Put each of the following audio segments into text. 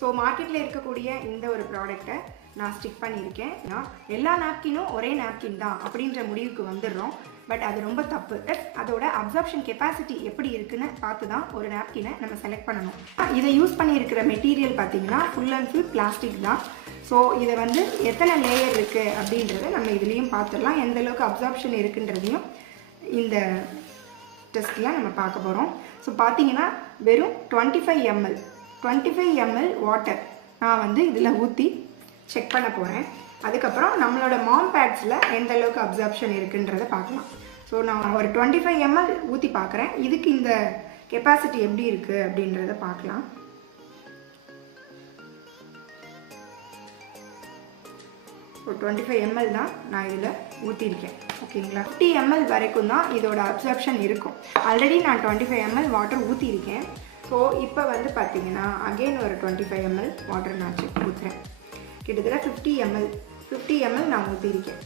So மார்க்கெட்டில் இருக்கக்கூடிய இந்த ஒரு ப்ராடக்டை நான் ஸ்டிக் பண்ணியிருக்கேன். எல்லா நாப்கினும் ஒரே நாப்கின் தான் அப்படின்ற முடிவுக்கு வந்துடுறோம். பட் அது ரொம்ப தப்பு. அதோட அப்சார்ப்ஷன் கெப்பாசிட்டி எப்படி இருக்குன்னு பார்த்து தான் ஒரு நாப்கினை நம்ம செலக்ட் பண்ணணும். இதை யூஸ் பண்ணியிருக்கிற மெட்டீரியல் பார்த்தீங்கன்னா ஃபுல் அண்ட் ஃபுல் பிளாஸ்டிக் தான். ஸோ இதை வந்து எத்தனை லேயர் இருக்குது அப்படின்றத நம்ம இதுலேயும் பார்த்துடலாம். எந்தளவுக்கு அப்சார்ப்ஷன் இருக்குன்றதையும் இந்த டெஸ்ட்டில் நம்ம பார்க்க போகிறோம். ஸோ பார்த்தீங்கன்னா வெறும் 25 ml வாட்டர் நான் வந்து இதில் ஊற்றி செக் பண்ண போகிறேன். அதுக்கப்புறம் நம்மளோட மாம் பேட்ஸில் எந்த அளவுக்கு அப்சார்ப்ஷன் இருக்குன்றதை பார்க்கலாம். ஸோ நான் ஒரு 25 ml ஊற்றி பார்க்குறேன். இதுக்கு இந்த கெப்பாசிட்டி எப்படி இருக்குது அப்படின்றத பார்க்கலாம். ஒரு 25 ml தான் நான் இதில் ஊற்றிருக்கேன். ஓகேங்களா? 50 ml வரைக்கும் தான் இதோட அப்சார்ப்ஷன் இருக்கும். ஆல்ரெடி நான் 25 ml வாட்டர் ஊற்றிருக்கேன். ஸோ இப்போ வந்து பார்த்தீங்கன்னா அகெயின் ஒரு 25 ml வாட்டர் நான் ஊற்றுறேன். கிட்டத்தட்ட 50 ml நான் ஊற்றிருக்கேன்.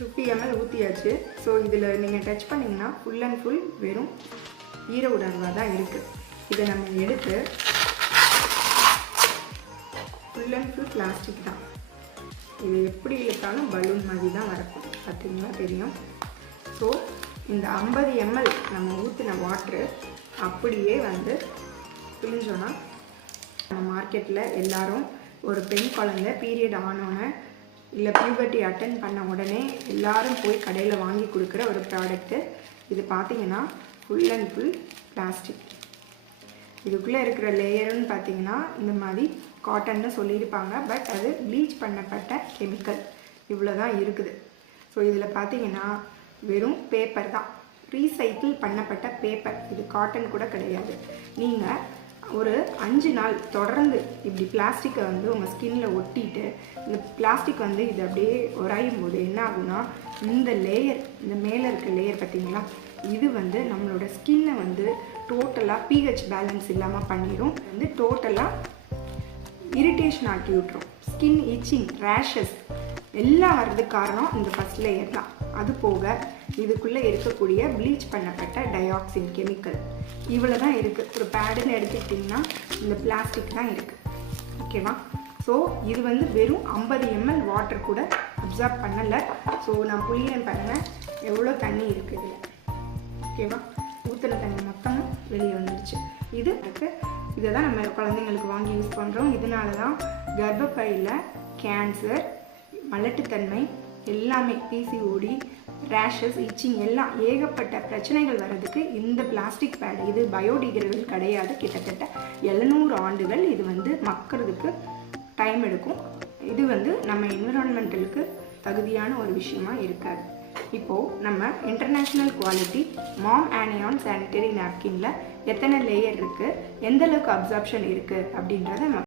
50 ml ஊற்றியாச்சு. ஸோ இதில் நீங்கள் டச் பண்ணிங்கன்னா ஃபுல் அண்ட் ஃபுல் வெறும் ஈர உணர்வாக தான் இருக்குது. இதை நம்ம எடுத்து ஃபுல் அண்ட் ஃபுல் பிளாஸ்டிக் தான். இது எப்படி இழுத்தாலும் பலூன் மாதிரி தான் வரக்கும். பார்த்தீங்களா? தெரியும். ஸோ இந்த 50 ml நம்ம ஊற்றின வாட்ரு அப்படியே வந்து பிழிஞ்சோன்னா நம்ம மார்க்கெட்டில் எல்லோரும் ஒரு பெண் குழந்தை பீரியட் ஆனோன்னே இல்லை பியூபர்ட்டி அட்டன் பண்ண உடனே எல்லோரும் போய் கடையில் வாங்கி கொடுக்குற ஒரு ப்ராடக்ட்டு. இது பார்த்திங்கன்னா ஃபுல் அண்ட் ஃபுல் பிளாஸ்டிக். இதுக்குள்ளே இருக்கிற லேயருன்னு பார்த்தீங்கன்னா இந்த மாதிரி காட்டன்னு சொல்லியிருப்பாங்க. பட் அது ப்ளீச் பண்ணப்பட்ட கெமிக்கல் இவ்வளோ தான் இருக்குது. ஸோ இதில் பார்த்தீங்கன்னா வெறும் பேப்பர் தான், ரீசைக்கிள் பண்ணப்பட்ட பேப்பர். இது காட்டன் கூட கிடையாது. நீங்கள் ஒரு 5 நாள் தொடர்ந்து இப்படி பிளாஸ்டிக்கை வந்து உங்கள் ஸ்கின்னில் ஒட்டிட்டு இந்த பிளாஸ்டிக் வந்து இது அப்படியே உராயும் போது என்ன ஆகுனா இந்த லேயர், இந்த மேலே இருக்க லேயர் பார்த்தீங்களா, இது வந்து நம்மளோட ஸ்கின்னை வந்து டோட்டலாக pH பேலன்ஸ் இல்லாமல் பண்ணிடும். வந்து டோட்டலாக இரிட்டேஷன் ஆக்கி விட்டுரும். ஸ்கின் இச்சிங், ரேஷஸ் எல்லாம் வர்றதுக்கு காரணம் இந்த ஃபஸ்ட் லேயர் தான். அது போக இதுக்குள்ளே இருக்கக்கூடிய ப்ளீச் பண்ணப்பட்ட டயாக்சின் கெமிக்கல் இவ்வளோ தான் இருக்குது. ஒரு பேடுன்னு எடுத்துக்கிட்டிங்கன்னா இந்த பிளாஸ்டிக் தான் இருக்குது. ஓகேவா? ஸோ இது வந்து வெறும் 50 ml வாட்டர் கூட அப்சார்ப் பண்ணலை. ஸோ நான் புளியன் பாருங்கள் எவ்வளோ தண்ணி இருக்குது இதில். ஓகேவா? ஊற்றின தண்ணி மொத்தமும் வெளியே வந்துடுச்சு. இது இருக்குது. இதை தான் நம்ம குழந்தைங்களுக்கு வாங்கி யூஸ் பண்ணுறோம். இதனால தான் கர்ப்பப்பையில் கேன்சர், மலட்டுத்தன்மை எல்லாமே, பிசிஓடி, ரேஷஸ், இச்சிங் எல்லாம் ஏகப்பட்ட பிரச்சனைகள் வர்றதுக்கு இந்த பிளாஸ்டிக் பேட். இது பயோடிகிரேடபிள் கிடையாது. கிட்டத்தட்ட 700 ஆண்டுகள் இது வந்து மக்கிறதுக்கு டைம் எடுக்கும். இது வந்து நம்ம என்விரான்மெண்டலுக்கு தகுதியான ஒரு விஷயமா இருக்காது. இப்போது நம்ம இன்டர்நேஷ்னல் குவாலிட்டி மாம் ஆனியான் சானிட்டரி நாப்கினில் எத்தனை லேயர் இருக்குது, எந்தளவுக்கு அப்சார்ப்ஷன் இருக்குது அப்படின்றத நம்ம